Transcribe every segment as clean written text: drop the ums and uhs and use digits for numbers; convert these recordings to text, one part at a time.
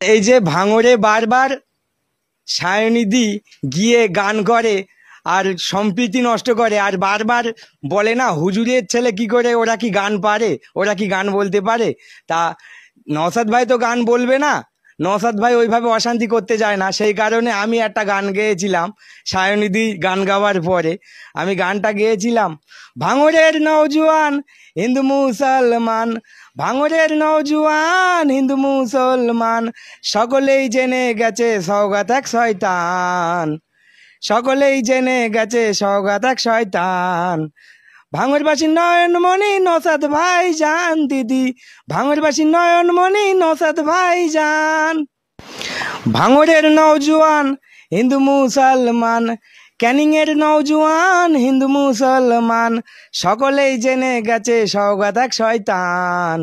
এই যে ভাঙড়ে বারবার সায়নিধি গিয়ে গান করে আর সম্প্রীতি নষ্ট করে, আর বারবার বলে না হুজুরের ছেলে কি করে, ওরা কি গান পারে, ওরা কি গান বলতে পারে। তা নওশাদ ভাই তো গান বলবে না, নওশাদ ভাই ওইভাবে অশান্তি করতে যায় না, সেই কারণে আমি একটা গান গেয়েছিলাম। সায়নিধি গান গাওয়ার পরে আমি গানটা গেয়েছিলাম, ভাঙড়ের নওজোয়ান হিন্দু মুসলমান, ভাঙড়ের নওজোয়ান হিন্দু মুসলমান, সকলেই জেনে গেছে সওগাত এক শয়তান, সকলেই জেনে গেছে সওগাত এক শয়তান। ভাঙড়বাসী নয়নমণি নওশাদ ভাই যান দিদি, ভাঙড়বাসী নয়নমণি নওশাদ ভাই যান। ভাঙড়ের নওজোয়ান হিন্দু মুসলমান, ক্যানিংয়ের নওজোয়ান হিন্দু মুসলমান, সকলেই জেনে গেছে সওগাত এক শয়তান।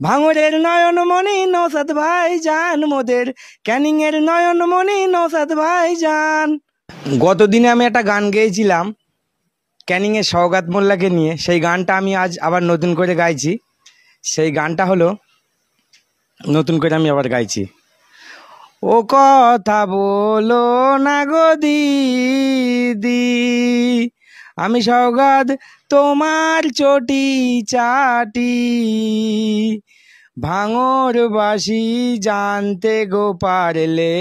ভাঙড়ের নয়নমণি নওশাদ ভাই যান মোদের, ক্যানিংয়ের নয়নমণি নওশাদ ভাই যান। গতদিনে আমি একটা গান গেয়েছিলাম ক্যানিংয়ের সওগাত মোল্লাকে নিয়ে, সেই গানটা আমি আজ আবার নতুন করে গাইছি। সেই গানটা হলো, নতুন করে আমি আবার গাইছি, ও কথা বলো না গো দিদি, আমি সওগাত তোমার চটি চাটি, ভাঙড়বাসী জানতে গো পারলে,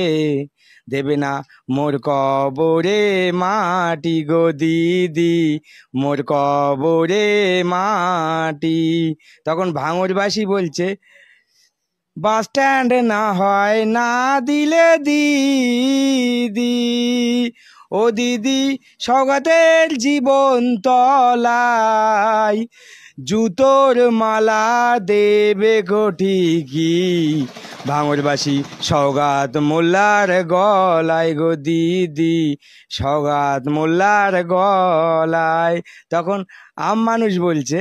দেবে না মোর কবরে মাটি গো দিদি, মোর কবরে মাটি। তখন ভাঙড়বাসী বলছে, বাস স্ট্যান্ড না হয় না দিলে দিদি, ও দিদি সওগাতের জীবন তলায়, জুতোর মালা দেবে গো ঠিকই, ভাঙড়বাসী সওগাত মোল্লার গলায় গো দিদি, সওগাত মোল্লার গলায়। তখন আম মানুষ বলছে,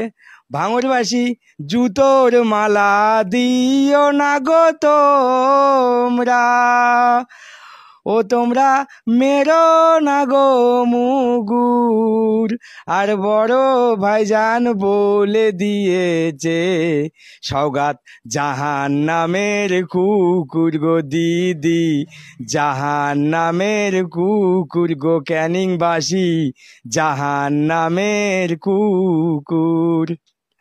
ভাঙড়বাসী জুতোর মালা দিও না গো তোমরা, ও তোমরা মেরো না গো মুগুর, আর বড় ভাইজান বলে দিয়েছে সওগাত জাহান্নামের কুকুর গো দিদি, জাহান্নামের কুকুর গো ক্যানিংবাসী, জাহান্নামের কুকুর।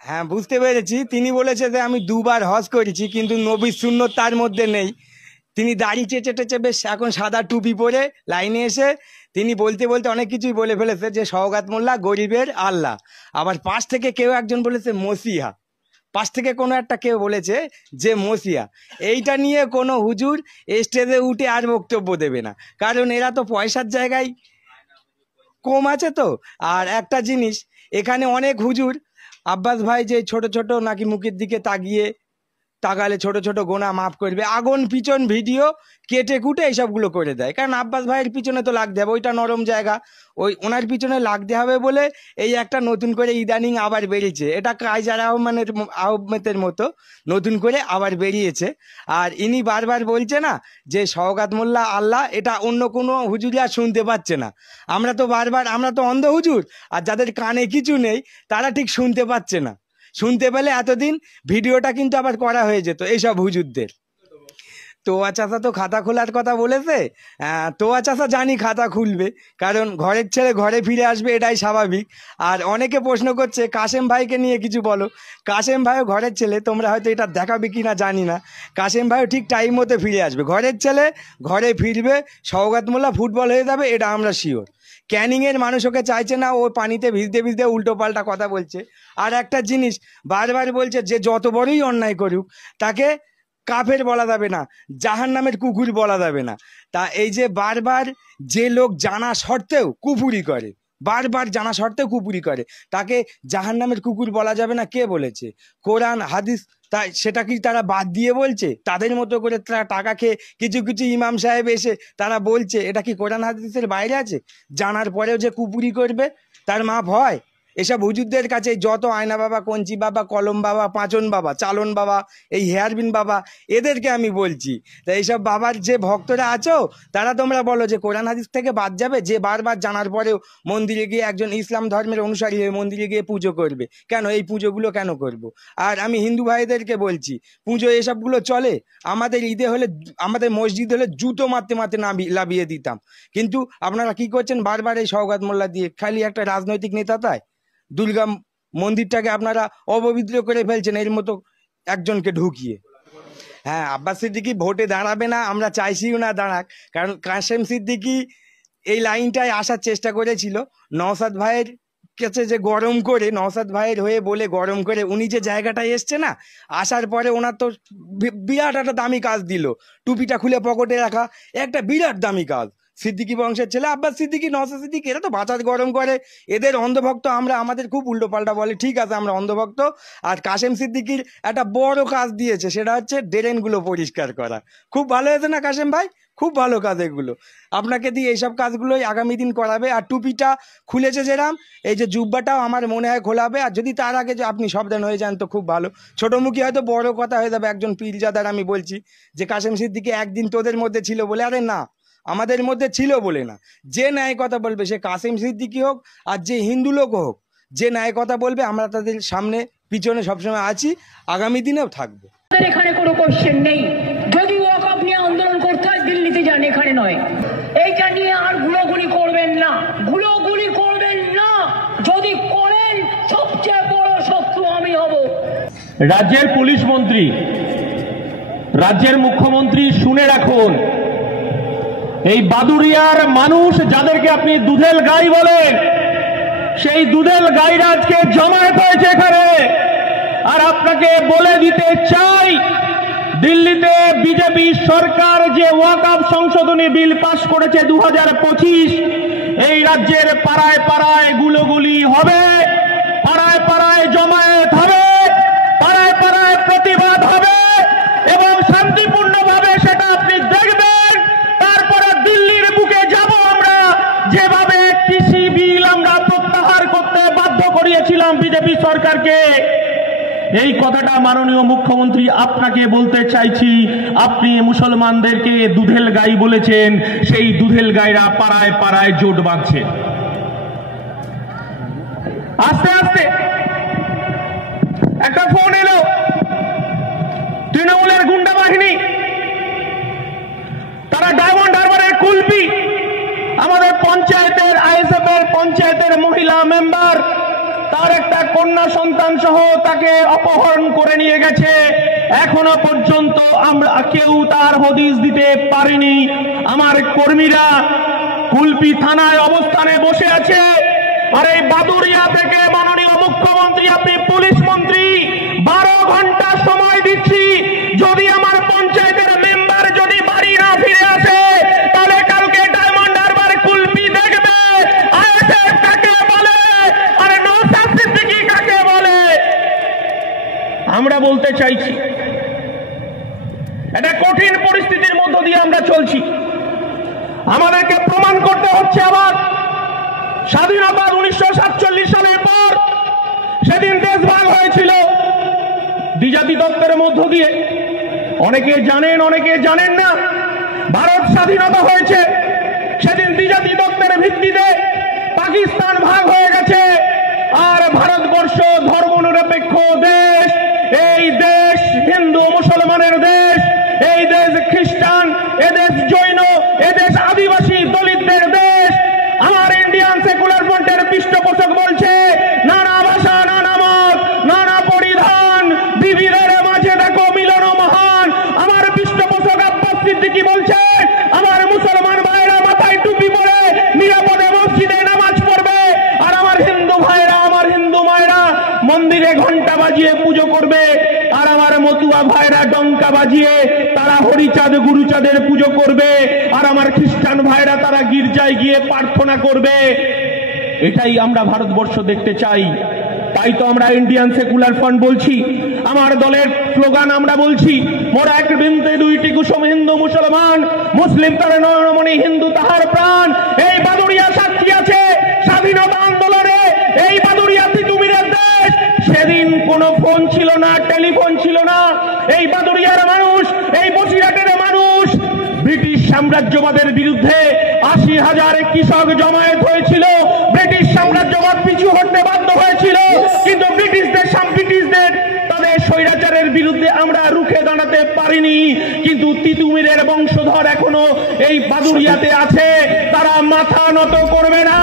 হ্যাঁ, বুঝতে পেরেছি, তিনি বলেছে যে আমি দুবার হজ করেছি, কিন্তু নবীর সুন্নত তার মধ্যে নেই। তিনি দাড়ি চেঁচে টেচে বেশ এখন সাদা টুপি পরে লাইনে এসে তিনি বলতে বলতে অনেক কিছুই বলে ফেলেছে, যে সওগাত মোল্লা গরিবের আল্লাহ। আবার পাশ থেকে কেউ একজন বলেছে মসিহা, পাশ থেকে কোনো একটা কেউ বলেছে যে মসিহা। এইটা নিয়ে কোনো হুজুর স্টেজে উঠে আর বক্তব্য দেবে না, কারণ এরা তো পয়সার জায়গায় কম আছে। তো আর একটা জিনিস, এখানে অনেক হুজুর, আব্বাস ভাই যে ছোট ছোট নাকি মুখের দিকে তাকালে ছোট ছোট গোনা মাফ করবে, আগুন পিছন ভিডিও কেটে কুটে এইসবগুলো করে দেয়। কারণ আব্বাস ভাইয়ের পিছনে তো লাগতে হবে, ওইটা নরম জায়গা, ওই ওনার পিছনে লাগতে হবে বলে এই একটা নতুন করে ইদানিং আবার বেরিয়েছে, এটা কাইজার আহমেদের মতো নতুন করে আবার বেরিয়েছে। আর ইনি বারবার বলছে না যে সওগাত মোল্লা আল্লাহ, এটা অন্য কোনো হুজুরি আর শুনতে পাচ্ছে না। আমরা তো বারবার, আমরা তো অন্ধ হুজুর, আর যাদের কানে কিছু নেই তারা ঠিক শুনতে পাচ্ছে না। শুনতে পেলে এতদিন ভিডিওটা কিন্তু আবার করা হয়ে যেত এইসব হুজুরদের। তোয়া চাষা তো খাতা খোলার কথা বলেছে, তোয়া চাষা জানি খাতা খুলবে, কারণ ঘরের ছেলে ঘরে ফিরে আসবে, এটাই স্বাভাবিক। আর অনেকে প্রশ্ন করছে কাশেম ভাইকে নিয়ে কিছু বলো। কাশেম ভাইও ঘরের ছেলে, তোমরা হয়তো এটা দেখাবে কি না জানি না, কাশেম ভাইও ঠিক টাইম মতো ফিরে আসবে, ঘরের ছেলে ঘরে ফিরবে, সওগাত মোল্লা ফুটবল হয়ে যাবে, এটা আমরা শিওর। ক্যানিংয়ের মানুষ ওকে চাইছে না, ও পানিতে ভিজতে ভিজতে উল্টো পাল্টা কথা বলছে। আর একটা জিনিস বারবার বলছে, যে যত বড়ই অন্যায় করুক তাকে কাফের বলা যাবে না, জাহান্নামের কুকুর বলা যাবে না। তা এই যে বারবার যে লোক জানা সত্ত্বেও কুফুরি করে, বারবার জানা সত্ত্বেও কুফুরি করে, তাকে জাহান্নামের কুকুর বলা যাবে না, কে বলেছে? কোরআন হাদিস, তাই সেটা কি তারা বাদ দিয়ে বলছে? তাদের মতো করে তারা টাকা খেয়ে কিছু কিছু ইমাম সাহেব এসে তারা বলছে, এটা কি কোরআন হাদিসের বাইরে আছে? জানার পরেও যে কুফুরি করবে তার মাপ হয়? এসব হুজুরদের কাছে যত আয়না বাবা, কঞ্চি বাবা, কলম বাবা, পাঁচন বাবা, চালন বাবা, এই হেয়ারবিন বাবা, এদেরকে আমি বলছি, তা এইসব বাবার যে ভক্তরা আছো তারা তোমরা বলো যে কোরআন হাদিস থেকে বাদ যাবে, যে বারবার জানার পরেও মন্দিরে গিয়ে একজন ইসলাম ধর্মের অনুসারী হয়ে মন্দিরে গিয়ে পুজো করবে, কেন এই পুজোগুলো কেন করব? আর আমি হিন্দু ভাইদেরকে বলছি, পুজো এসবগুলো চলে, আমাদের ঈদে হলে, আমাদের মসজিদ হলে জুতো মারতে মারতে লাভিয়ে দিতাম, কিন্তু আপনারা কি করছেন বারবার এই সওগাত মোল্লা দিয়ে, খালি একটা রাজনৈতিক নেতা তাই দুর্গা মন্দিরটাকে আপনারা অপবিত্র করে ফেলছেন এর মতো একজনকে ঢুকিয়ে। হ্যাঁ, আব্বাস সিদ্দিকী ভোটে দাঁড়াবে না, আমরা চাইছিও না দাঁড়াক, কারণ কাশেম সিদ্দিকী এই লাইনটায় আসার চেষ্টা করেছিল নওশাদ ভাইয়ের কাছে, যে গরম করে নওশাদ ভাইয়ের হয়ে বলে গরম করে উনি যে জায়গাটায় এসছে না, আসার পরে ওনার তো বিরাট একটা দামি কাজ দিল, টুপিটা খুলে পকেটে রাখা, একটা বিরাট দামি কাজ। সিদ্দিকী বংশের ছেলে আব্বাস সিদ্দিকী, নওশাদ সিদ্দিকী, এরা তো বাঁচাত গরম করে, এদের অন্ধভক্ত আমরা, আমাদের খুব উল্টো পাল্টা বলে, ঠিক আছে আমরা অন্ধভক্ত। আর কাশেম সিদ্দিকীর একটা বড় কাজ দিয়েছে, সেটা হচ্ছে ড্রেনগুলো পরিষ্কার করা, খুব ভালো হয়েছে না কাশেম ভাই? খুব ভালো কাজ এগুলো, আপনাকে দিয়ে এইসব কাজগুলোই আগামী দিন করাবে। আর টুপিটা খুলেছে যেরাম, এই যে জুব্বাটাও আমার মনে হয় খোলাবে, আর যদি তার আগে যে আপনি সাবধান হয়ে যান তো খুব ভালো। ছোটোমুখী হয়তো বড় কথা হয়ে যাবে একজন পীরজাদার, আমি বলছি যে কাশেম সিদ্দিকী একদিন তোদের মধ্যে ছিল বলে, আরে না, আমাদের মধ্যে ছিল বলে না, যে ন্যায় কথা বলবে সে কাশেম সিদ্দিকী হোক আর যে হিন্দু লোক হোক, যে ন্যায় কথা বলবে আমরা তাদের সামনে পিছনে সবসময় আছি, আগামী দিনেও থাকবো। এখানে কোনো কোশ্চেন নেই, যদি ওয়াকফ নিয়ে আন্দোলন করতে হয় দিল্লিতে যান, এখানে নয়। এইটা নিয়ে আর গুলোগুলি করবেন না, গুলোগুলি করবেন না, যদি করেন সবচেয়ে বড় শত্রু আমি হব। রাজ্যের পুলিশ মন্ত্রী, রাজ্যের মুখ্যমন্ত্রী শুনে রাখুন, এই বাদুড়িয়ার মানুষ যাদেরকে আপনি দুধেল গাই বলেন, সেই দুধেল গাইরা আজকে জমায়েত হয়েছে এখানে। আর আপনাকে বলে দিতে চাই, দিল্লিতে বিজেপি সরকার যে ওয়াকফ সংশোধনী বিল পাশ করেছে 2025, এই রাজ্যের পাড়ায় পাড়ায় গুলোগুলি হবে, পাড়ায় পাড়ায় জমায়েত হবে, পাড়ায় পাড়ায় প্রতিবাদ হবে এবং শান্তিপূর্ণভাবে সেটা আপনি দেখবেন। তারপরে দিল্লির বুকে যাব আমরা, যেভাবে কৃষি বিল আমরা প্রত্যাহার করতে বাধ্য করিয়েছিলাম বিজেপি সরকারকে। এই কথাটা মাননীয় মুখ্যমন্ত্রী আপনাকে বলতে চাইছি, আপনি মুসলমানদেরকে দুধেল গাই বলেছেন, সেই দুধেল গাইরা পাড়ায় পাড়ায় জোট বাঁধছে। আস্তে আস্তে একটা ফোন এলো, তৃণমূলের গুন্ডা বাহিনী, তারা ডায়মন্ড হারবারের কুলপি, আমাদের পঞ্চায়েতের আইএসএফ এর পঞ্চায়েতের মহিলা মেম্বার, তার একটা কন্যা সন্তান সহ তাকে অপহরণ করে নিয়ে গেছে। এখনো পর্যন্ত আমরা কেউ তার হদিস দিতে পারিনি। আমার কর্মীরা কুলপি থানায় অবস্থানে বসে আছে। আর এই বাদুড়িয়া থেকে মাননীয় মুখ্যমন্ত্রী, আপনি পুলিশ মন্ত্রী, 12 ঘন্টা সময় দিচ্ছি, যদি আমার পঞ্চায়েতের মেম্বার যদি বাড়ি না ফিরে আসে, তাহলে কালকে ডায়মন্ড হারবার কুলপি দেখবে আইএসএফ কাকে বলে আর নওশাদ সিদ্দিকী কাকে বলে। আমরা বলতে চাইছি, এটা কঠিন পরিস্থিতির মধ্য দিয়ে আমরা চলছি, আমাদেরকে প্রমাণ করতে হচ্ছে আবার স্বাধীনতা 1947 সালের পর, সেদিন দেশ ভাগ হয়েছিল দ্বিজাতি তত্ত্বের মধ্য দিয়ে। অনেকে জানেন, অনেকে জানেন না, ভারত স্বাধীনতা হয়েছে সেদিন দ্বিজাতি তত্ত্বের ভিত্তিতে। পাকিস্তান ভাগ হয়ে গেছে, আর ভারতবর্ষ ধর্মনিরপেক্ষ দেশ। এই দেশ হিন্দু মুসলমানের দেশ, এই দেশ খ্রিস্টান, এদেশ জৈন, এদেশ আদিবাসী দলিতদের দেশ। আমার ইন্ডিয়ান সেকুলার ফ্রন্টের পৃষ্ঠপোষক বলছে, নানা ভাষা, নানা মত, নানা পরিধান, বিবিধের মাঝে দেখো মিলন মহান। আমার পৃষ্ঠপোষক আব্বাস সিদ্দিকী বলছে, আমার মুসলমান ভাইরা মাথায় টুপি পরে নিরাপদে মসজিদে নামাজ পড়বে, আর আমার হিন্দু ভাইরা, আমার হিন্দু মায়েরা মন্দিরে ঘন্টা বাজিয়ে পুজো করবে, আর আমার মতুয়া ভাইরা ডঙ্কা বাজিয়ে তারা হরিচাঁদ গুরুচাঁদের পুজো করবে, আর আমার খ্রিস্টান ভাইরা তারা গির্জায় গিয়ে প্রার্থনা করবে। এটাই আমরা ভারতবর্ষ দেখতে চাই। তাই তো আমরা ইন্ডিয়ান সেকুলার ফ্রন্ট বলছি, আমার দলের স্লোগান আমরা বলছি, মোরা এক বৃন্তে দুইটি কুসুম, হিন্দু মুসলমান, মুসলিম তার নয়নমণি, হিন্দু তাহার প্রাণ। এই বাদুড়িয়া সাক্ষী আছে স্বাধীনতা আন্দোলনে, এই বাদুড়িয়া সাম্রাজ্যবাদের বিরুদ্ধে ৮০,০০০ কৃষক জমায়েত হয়েছিল, ব্রিটিশ সাম্রাজ্যবাদ পিছু হটতে বাধ্য হয়েছিল, কিন্তু ব্রিটিশদের তাদের স্বৈরাচারের বিরুদ্ধে আমরা রুখে দাঁড়াতে পারিনি। কিন্তু তিতুমিরের বংশধর এখনো এই বাদুড়িয়াতে আছে, তারা মাথা নত করবে না।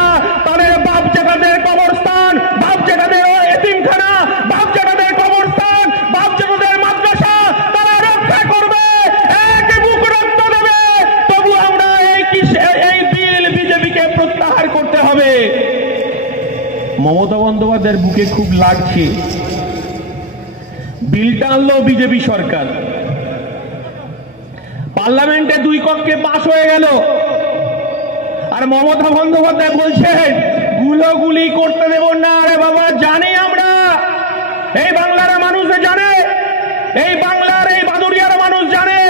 তাদের বাপ জাগাদের কবরস্থান, বাপ জাগাদের এতিমখানা, বাপ জাগাদের কবরস্থান, বাপ জাগাদের মাদ্রাসা তারা রক্ষা করবে, এক বুক রক্ত দেবে। তবু আমরা এই বিল বিজেপিকে প্রত্যাহার করতে হবে। মমতা বন্দ্যোপাধ্যায়ের বুকে খুব লাগছে, বিলটা আনলো বিজেপি সরকার, পার্লামেন্টে 2 কক্ষে পাস হয়ে গেল, আর মমতা বন্দ্যোপাধ্যায় বলছেন গুলি করতে দেব না। আরে বাবা, জানি আমরা, এই বাংলার মানুষ জানে, এই বাংলার এই বাদুড়িয়ার মানুষ জানে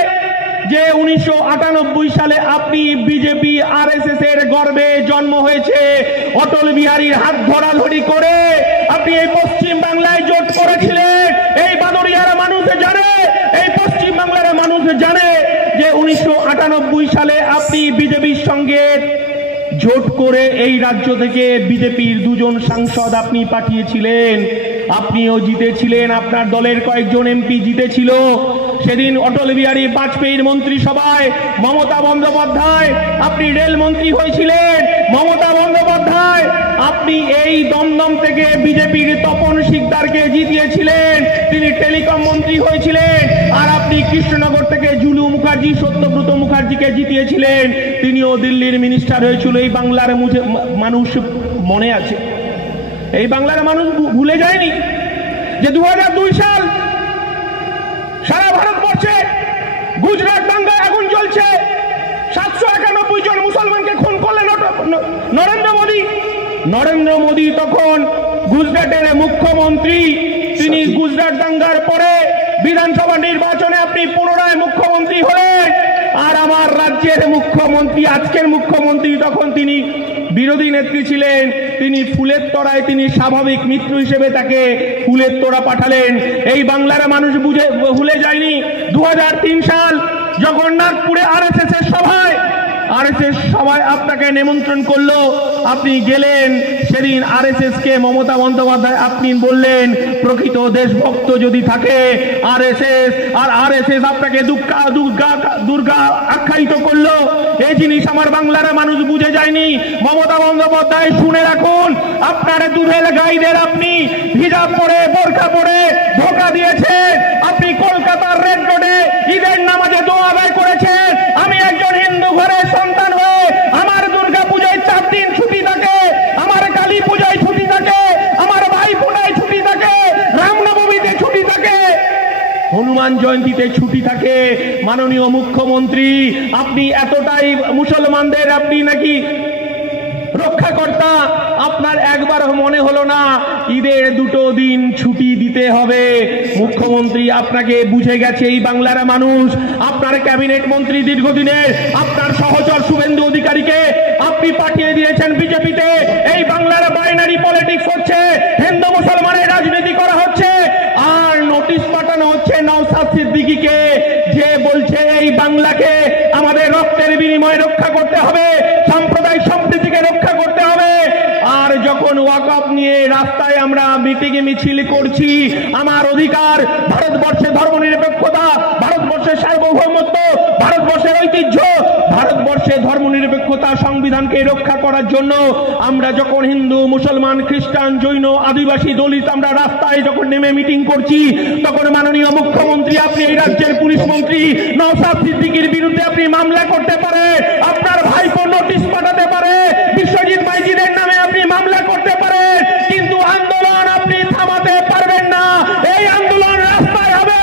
যে 1998 সালে আপনি বিজেপি আরএসএস এর গর্বে জন্ম হয়েছে। অটল বিহারীর হাত ধরাধরি করে আপনি এই পশ্চিম বাংলায় জোট করেছিলেন। এই বাদুড়িয়ার মানুষ জানে, এই পশ্চিম বাংলার মানুষ জানে যে 1998 সালে আপনি বিজেপির সঙ্গে জোট করে এই রাজ্য থেকে বিজেপির 2 জন সাংসদ আপনি পাঠিয়েছিলেন, আপনিও জিতেছিলেন, আপনার দলের কয়েকজন এমপি জিতেছিল। সেদিন অটল বিহারী বাজপেয়ীর মন্ত্রিসভায় মমতা বন্দ্যোপাধ্যায় আপনি রেল মন্ত্রী হয়েছিলেন। মমতা বন্দ্যোপাধ্যায় আপনি এই দমদম থেকে বিজেপির তপন শিকদারকে জিতিয়েছিলেন, তিনি টেলিকম মন্ত্রী হয়েছিলেন। আর আপনি কৃষ্ণনগর থেকে জুলু মুখার্জি, সত্যব্রত মুখার্জিকে জিতিয়েছিলেন, তিনিও দিল্লির মিনিস্টার হয়েছিল। এই বাংলার মানুষ মনে আছে, এই বাংলার মানুষ ভুলে যায়নি যে 2002 সাল সারা ভারতবর্ষে গুজরাট দাঙ্গায় আগুন জ্বলছে, 791 জন মুসলমানকে খুন করলেন নরেন্দ্র মোদী তখন গুজরাটের মুখ্যমন্ত্রী। তিনি গুজরাট দাঙ্গার পরে বিধানসভা নির্বাচনে আপনি পুনরায় মুখ্যমন্ত্রী হলেন। আর আমার রাজ্যের মুখ্যমন্ত্রী, আজকের মুখ্যমন্ত্রী, তখন তিনি বিরোধী নেত্রী ছিলেন, তিনি ফুলের তোড়ায়, তিনি স্বাভাবিক মিত্র হিসেবে তাকে ফুলের তোড়া পাঠালেন। এই বাংলার মানুষ ভুলে যায়নি 2003 সাল জগন্নাথপুরে আরএসএস এর সভায় আপনাকে নিমন্ত্রণ করলো, আপনি গেলেন। সেদিন আরএসএস কে মমতা বন্দ্যোপাধ্যায় আপনি বললেন প্রকৃত দেশভক্ত যদি থাকে আরএসএস, আর আরএসএস আপনাকে দুর্গা আখ্যায়িত করলো। এই জিনিস আমার বাংলার মানুষ বুঝে যায়নি। মমতা বন্দ্যোপাধ্যায় শুনে রাখুন, আপনার দুধের গাইদের আপনি হিজাব পরে, বোরকা পরে ধোকা দিয়েছেন। আপনি কলকাতার রেড রোডে ঈদের নামাজে দোয়া আদায় করেছেন। আমি একজন হিন্দু ঘরের সন্তান হয়ে আমার দুর্গা পূজায় 4 দিন ছুটি থাকে, আমার কালী পূজায় ছুটি থাকে, আমার ভাই ফোঁটায় ছুটি থাকে, রামনবমীতে ছুটি থাকে, হনুমান জয়ন্তীতে ছুটি থাকে। মাননীয় মুখ্যমন্ত্রী, আপনি এতটাই মুসলমানদের আপনি নাকি রক্ষাকর্তা, আপনার একবার মনে হলো না ঈদের 2 দিন ছুটি দিতে হবে? মুখ্যমন্ত্রী আপনাকে বুঝে গেছে এই বাংলার মানুষ। আপনার ক্যাবিনেট মন্ত্রী দীর্ঘদিনের আপনার সহচর শুভেন্দু অধিকারীকে আপনি পাঠিয়ে দিয়েছেন বিজেপিতে। এই বাংলার বাইনারি পলিটিক্স হচ্ছে, হিন্দু মুসলমানের রাজনীতি করা হচ্ছে। আর নোটিশ পাঠানো হচ্ছে নওশাদ সিদ্দিকীকে, যে বলছে এই বাংলাকে আমাদের রক্তের বিনিময়ে রক্ষা করতে হবে, সাম্প্রদায়িক সম্প্রীতিকে রক্ষা করতে হবে। আর যখন ওয়াকফ নিয়ে রাস্তায় আমরা মিটিং মিছিল করছি, আমার অধিকার, ভারতবর্ষের ধর্মনিরপেক্ষতা, ভারতবর্ষের সার্বভৌমত্ব, ভারতবর্ষের ঐতিহ্য, ভারতবর্ষের ধর্মনিরপেক্ষতা, সংবিধানকে রক্ষা করার জন্য আমরা যখন হিন্দু, মুসলমান, খ্রিস্টান, জৈন, আদিবাসী, দলিত আমরা রাস্তায় যখন নেমে মিটিং করছি, তখন মাননীয় মুখ্যমন্ত্রী আপনি এই রাজ্যের পুলিশ মন্ত্রী নওশাদ সিদ্দিকীর বিরুদ্ধে আপনি মামলা করতে পারে, আপনার ভাইপো নোটিশ পাঠাতে পারে, বিশ্বজিৎ মাইজিদের নামে আপনি মামলা করতে পারেন, কিন্তু আন্দোলন আপনি থামাতে পারবেন না। এই আন্দোলন রাস্তায় হবে,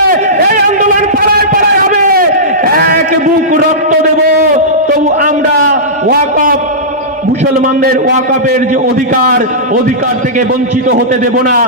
এই আন্দোলন পাড়ায় পাড়ায় হবে, এক বুক রক্ত দেব, তবু আমরা ওয়াকফ, মুসলমানদের ওয়াকফের যে অধিকার থেকে বঞ্চিত হতে দেব না।